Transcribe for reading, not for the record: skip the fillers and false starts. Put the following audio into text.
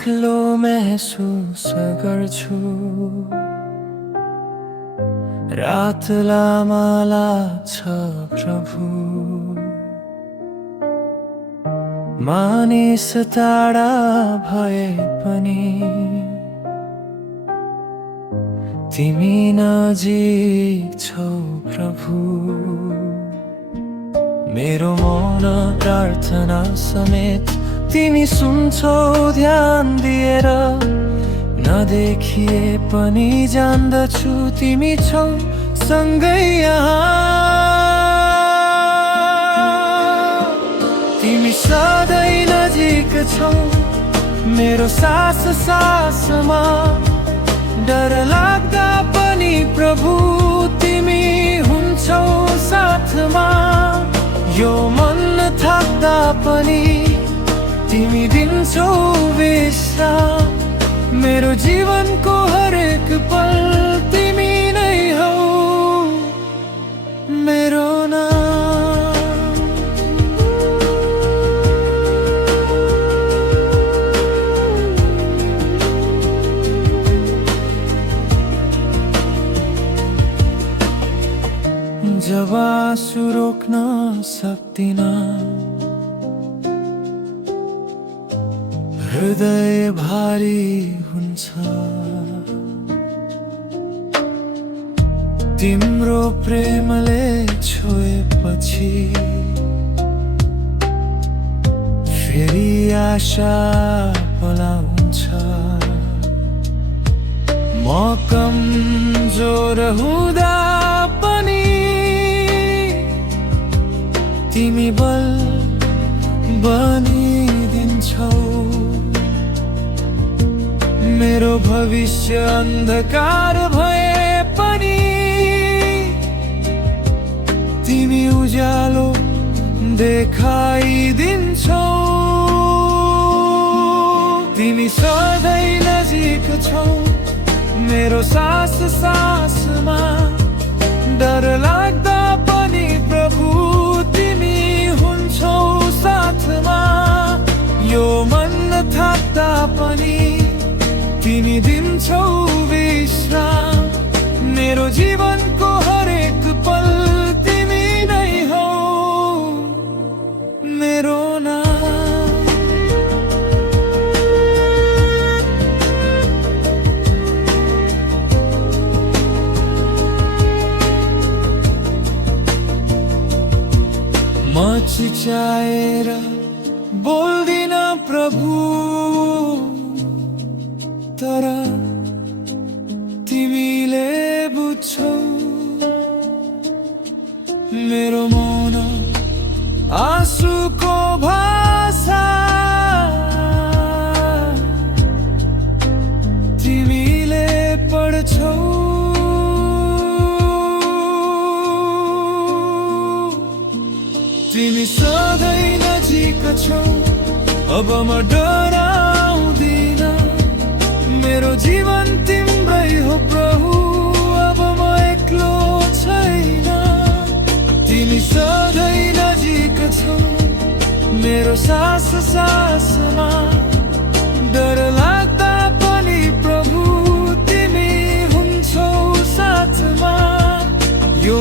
एक्लो महसुस गर्छु। रात लामा लाग्छ प्रभु, मानिस टाढा भए पनि तिमी नजिक छौ प्रभु। मेरो मौन प्रार्थना समेत तिमी सुन्छौ ध्यान दिएर। नदेखिए पनि जान्दछु तिमी छौ सँगै यहाँ। तिमी सधैँ नजिक छौ मेरो सास सासमा। डर लाग्दा पनि प्रभु तिमी हुन्छौ साथमा। यो मन थाक्दा पनि तिमी दिन्छौ विश्राम। मेरो जीवनको हरेक पल तिमी नै हौ मेरो नाम। जब आँसु रोक्न सक्दिन, हृदय भारी हुन्छ। तिम्रो प्रेमले छोएपछि फेरि आशा पलाउँछ। म कमजोर हुँदा पनि तिमी बल बनिदिन्छौ। मेरो भविष्य अन्धकार भए पनि तिमी उज्यालो देखाइदिन्छौ। तिमी सधैँ नजिक छौ मेरो सास सासमा। डर लाग्दा पनि प्रभु तिमी हुन्छौ साथमा। यो मन थाक्दा पनि तिमी दिन्छौ विश्राम। मेरो जीवनको हरेक पल तिमी नै हौ मेरो नाम। म चिच्याएर बोल्दिन प्रभु, तर तिमीले बुझ्छौ। मेरो मौन आँसुको भाषा तिमीले पढ्छौ। तिमी सधैँ नजिक छौ, अब म डराउँदिन। मेरो जीवन तिम्रै हो प्रभु, अब म एक्लो छैन। तिमी सधैँ नजिक छौ मेरो सास सासमा। डर लाग्दा पनि प्रभु तिमी हुन्छौ साथमा। यो